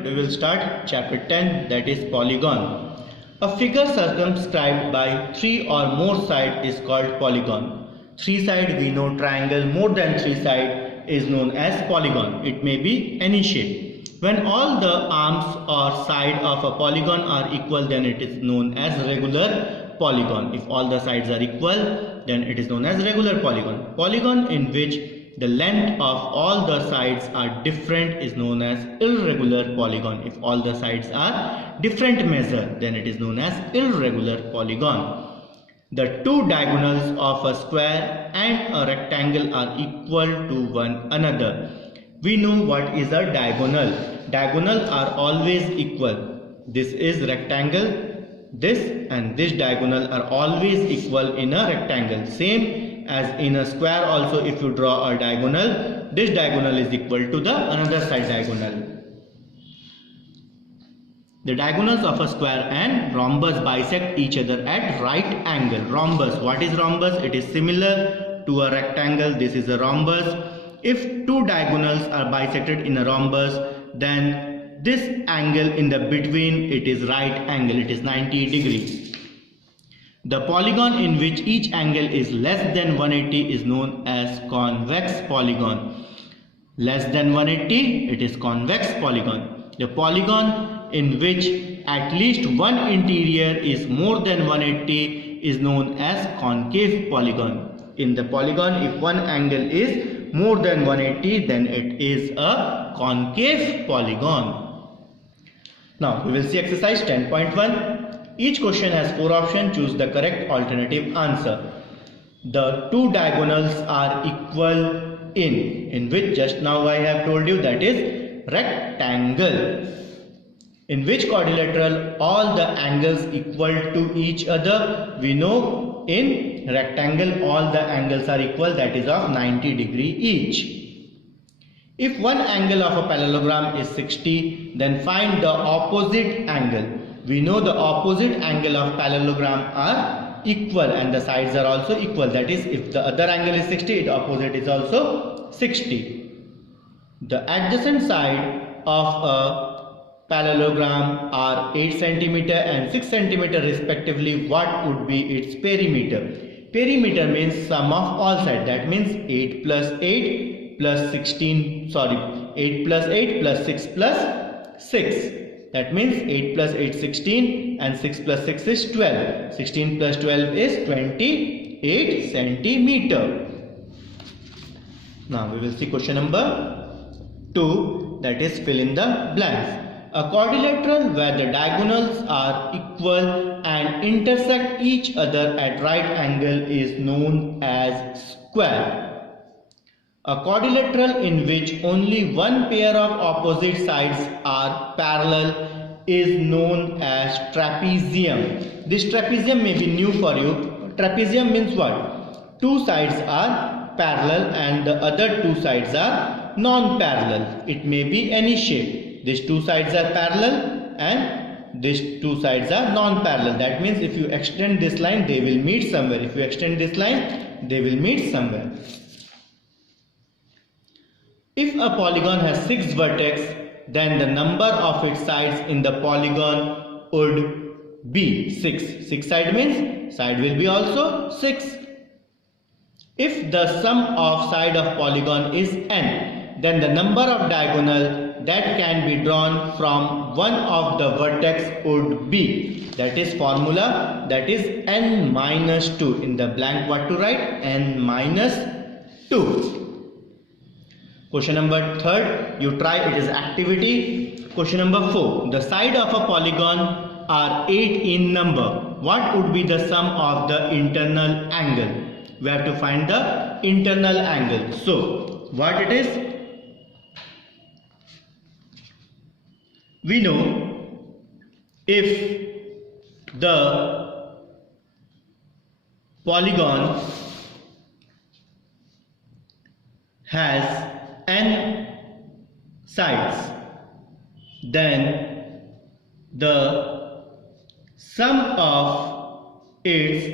Today we will start chapter 10, that is polygon. A figure circumscribed by 3 or more sides is called polygon. 3 side we know, triangle more than 3 side is known as polygon. It may be any shape. When all the arms or side of a polygon are equal, then it is known as regular polygon. If all the sides are equal, then it is known as regular polygon. Polygon in which the length of all the sides are different is known as irregular polygon. If all the sides are different measure, then it is known as irregular polygon. The two diagonals of a square and a rectangle are equal to one another. We know what is a diagonal. Diagonals are always equal. This is rectangle. This and this diagonal are always equal in a rectangle. Same as in a square also, if you draw a diagonal, this diagonal is equal to the another side diagonal. The diagonals of a square and rhombus bisect each other at right angle. Rhombus, what is rhombus? It is similar to a rectangle. This is a rhombus. If two diagonals are bisected in a rhombus, then this angle in the between, it is right angle. It is 90 degrees. The polygon in which each angle is less than 180 is known as convex polygon. Less than 180, it is convex polygon. The polygon in which at least one interior is more than 180 is known as concave polygon. In the polygon, if one angle is more than 180, then it is a concave polygon. Now we will see exercise 10.1. Each question has 4 options. Choose the correct alternative answer. The two diagonals are equal in which just now I have told you, that is rectangle. In which quadrilateral all the angles equal to each other? We know in rectangle all the angles are equal, that is of 90 degree each. If one angle of a parallelogram is 60, then find the opposite angle. We know the opposite angle of parallelogram are equal and the sides are also equal. That is, if the other angle is 60, the opposite is also 60. The adjacent side of a parallelogram are 8 cm and 6 cm respectively. What would be its perimeter? Perimeter means sum of all sides. That means 8 plus 8 plus 16, 8 plus 8 plus 6 plus 6. That means 8 plus 8 16 and 6 plus 6 is 12. 16 plus 12 is 28 centimeter. Now we will see question number 2, that is fill in the blanks. A quadrilateral where the diagonals are equal and intersect each other at right angle is known as square. A quadrilateral in which only one pair of opposite sides are parallel is known as trapezium. This trapezium may be new for you. Trapezium means what? Two sides are parallel and the other two sides are non-parallel. It may be any shape. These two sides are parallel and these two sides are non-parallel. That means if you extend this line, they will meet somewhere. If you extend this line, they will meet somewhere. If a polygon has 6 vertices, then the number of its sides in the polygon would be 6. 6 side means side will be also 6. If the sum of side of polygon is n, then the number of diagonal that can be drawn from one of the vertex would be, that is formula, that is n minus 2. In the blank what to write? N minus 2. Question number 3, you try, it is activity. Question number 4, the side of a polygon are 8 in number. What would be the sum of the internal angle? We have to find the internal angle. So, what it is? We know if the polygon has n sides, then the sum of its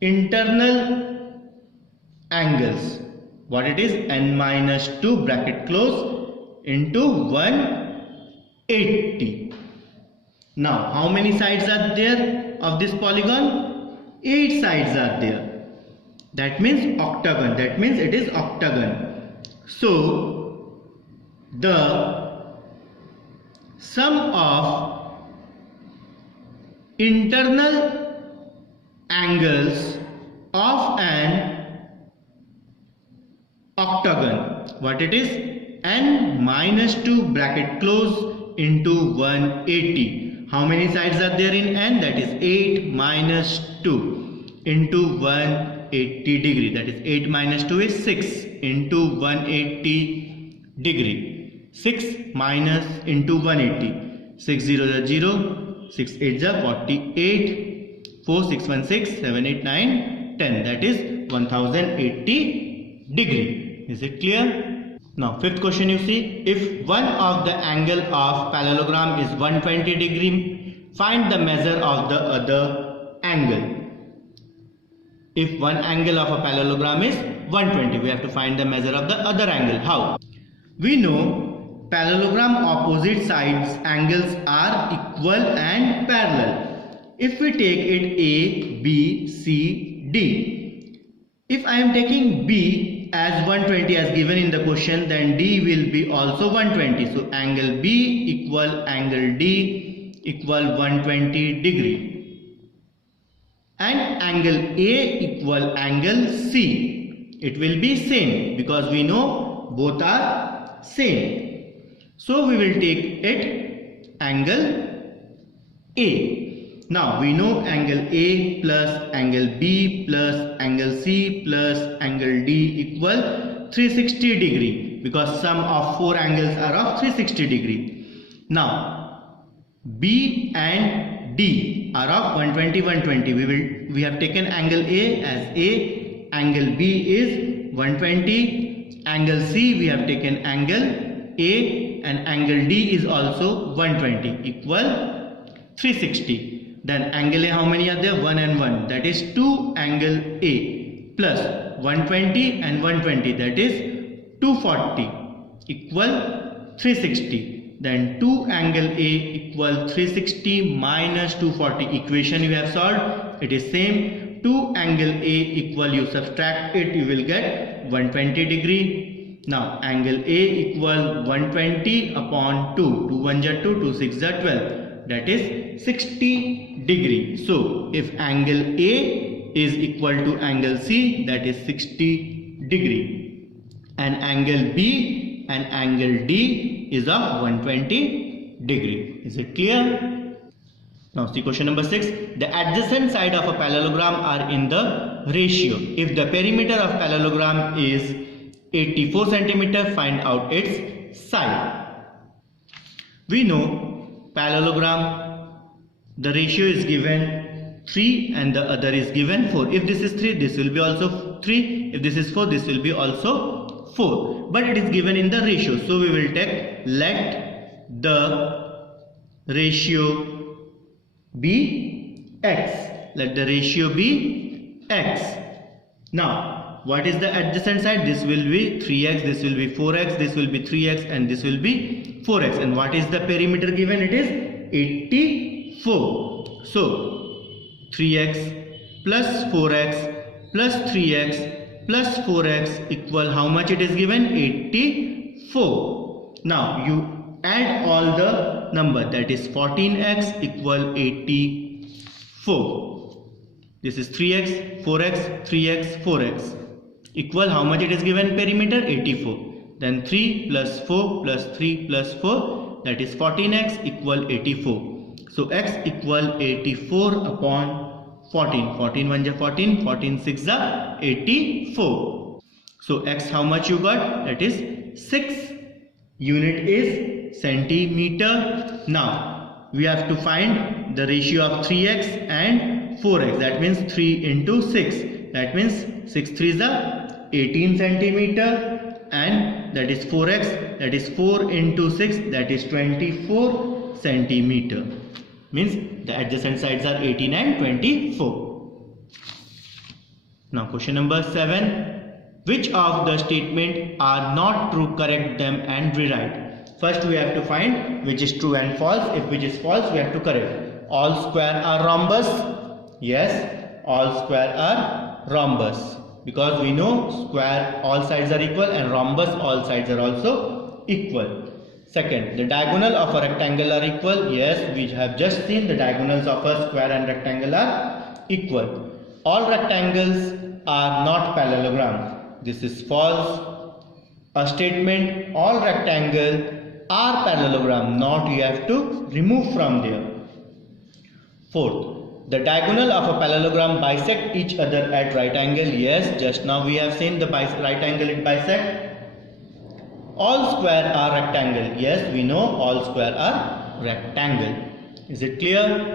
internal angles, what it is, n minus 2 bracket close, into 180. Now, how many sides are there of this polygon? 8 sides are there. That means octagon. That means it is octagon. So, the sum of internal angles of an octagon, what it is? N minus 2 bracket close into 180. How many sides are there in N? That is 8 minus 2 into 180 degree. That is 8 minus 2 is 6 into 180 degree. 6 minus into 180. 6 0 is 0. 6 8 is 48. 4 6 1 6 7 8 9 10. That is 1080 degree. Is it clear? Now fifth question you see, if one of the angle of parallelogram is 120 degree, find the measure of the other angle. If one angle of a parallelogram is 120, we have to find the measure of the other angle. How? We know parallelogram opposite sides angles are equal and parallel. If we take it A, B, C, D. If I am taking B as 120 as given in the question, then D will be also 120. So angle B equal angle D equal 120 degree. And angle A equal angle C. It will be same because we know both are same. So we will take it angle A. Now we know angle A plus angle B plus angle C plus angle D equal 360 degree because sum of 4 angles are of 360 degree. Now B and D are of 120 120. We have taken angle A as A, angle B is 120, angle C we have taken angle A and angle D is also 120 equal 360. Then angle A, how many are there? 1 and 1. That is 2 angle A plus 120 and 120. That is 240 equal 360. Then 2 angle A equal 360 minus 240. Equation you have solved. It is same. 2 angle A equal, you subtract it, you will get 120 degree. Now angle A equal 120 upon 2. 2 1 is 2, 2 6 is 12. That is 60 degree. So if angle A is equal to angle C, that is 60 degree. And angle B and angle D is of 120 degree. Is it clear? Now see question number 6. The adjacent side of a parallelogram are in the ratio. If the perimeter of parallelogram is 84 centimeter, find out its side. We know parallelogram, the ratio is given 3 and the other is given 4. If this is 3, this will be also 3. If this is 4, this will be also 4. But it is given in the ratio. So we will take, let the ratio be x. Let the ratio be x. Now, what is the adjacent side? This will be 3x, this will be 4x, this will be 3x and this will be 4x. And what is the perimeter given? It is 84. So 3x plus 4x plus 3x plus 4x equal how much it is given? 84. Now you add all the number, that is 14x equal 84. This is 3x, 4x, 3x, 4x equal how much it is given? Perimeter 84. Then 3 plus 4 plus 3 plus 4, that is 14x equal 84. So x equal 84 upon 14. 14 1 is 14, 14 6 is 84. So x how much you got? That is 6. Unit is centimeter. Now we have to find the ratio of 3x and 4x. That means 3 into 6. That means 6 3 is 18 centimeter. And that is 4x, that is 4 into 6, that is 24 centimeter. Means the adjacent sides are 18 and 24. Now question number 7. Which of the statement are not true? Correct them and rewrite. First we have to find which is true and false. If which is false, we have to correct. All square are rhombus. Yes, all square are rhombus. Because we know square all sides are equal and rhombus all sides are also equal. Second, the diagonal of a rectangle are equal. Yes, we have just seen the diagonals of a square and rectangle are equal. All rectangles are not parallelogram. This is false. A statement, all rectangles are parallelogram, not you have to remove from there. Fourth, the diagonal of a parallelogram bisect each other at right angle. Yes, just now we have seen the right angle it bisect. All square are rectangle. Yes, we know all square are rectangle. Is it clear?